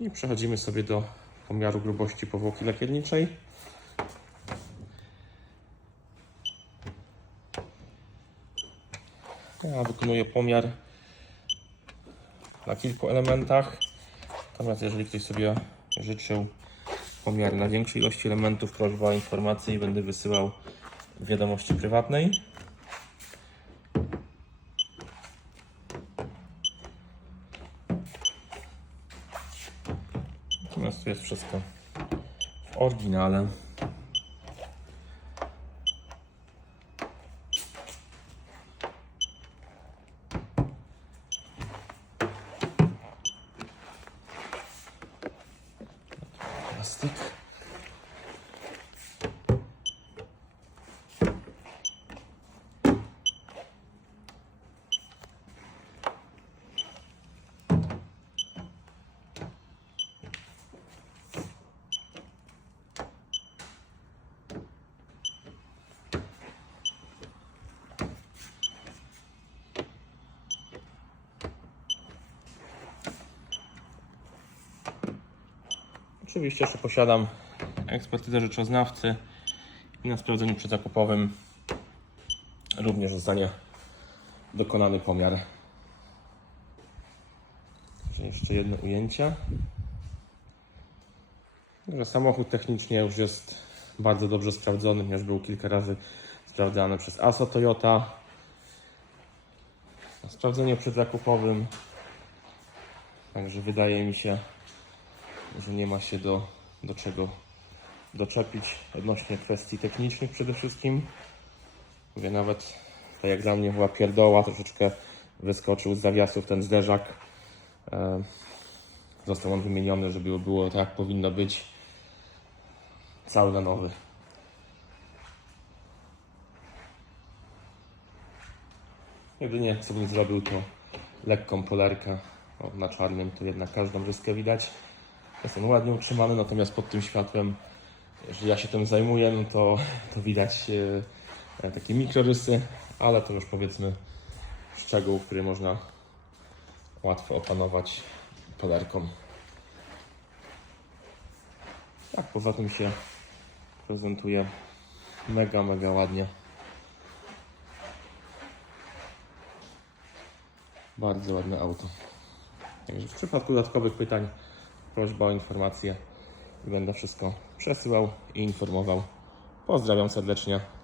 I przechodzimy sobie do pomiaru grubości powłoki lakierniczej. Ja wykonuję pomiar na kilku elementach. Natomiast jeżeli ktoś sobie życzył pomiar na większej ilości elementów, prośba o informację i będę wysyłał w wiadomości prywatnej. Natomiast tu jest wszystko w oryginale. Plastik. Oczywiście jeszcze posiadam ekspertyzę rzeczoznawcy i na sprawdzeniu przedzakupowym również zostanie dokonany pomiar. Jeszcze jedno ujęcie. Samochód technicznie już jest bardzo dobrze sprawdzony, już był kilka razy sprawdzany przez ASO Toyota. Na sprawdzeniu przedzakupowym. Także wydaje mi się, że nie ma się do, do czego doczepić odnośnie kwestii technicznych przede wszystkim. Mówię nawet, tak jak dla mnie była pierdoła, troszeczkę wyskoczył z zawiasów ten zderzak. E, Został on wymieniony, żeby było tak jak powinno być. Cały na nowy. Jedynie co bym zrobił to lekką polerkę o, na czarnym, to jednak każdą ryskę widać. Jest on ładnie utrzymany, natomiast pod tym światłem, jeżeli ja się tym zajmuję, no to, to widać e, takie mikrorysy, ale to już powiedzmy szczegół, który można łatwo opanować polerką. Tak, poza tym się prezentuje mega, mega ładnie. Bardzo ładne auto. Także w przypadku dodatkowych pytań prośba o informację i będę wszystko przesyłał i informował. Pozdrawiam serdecznie.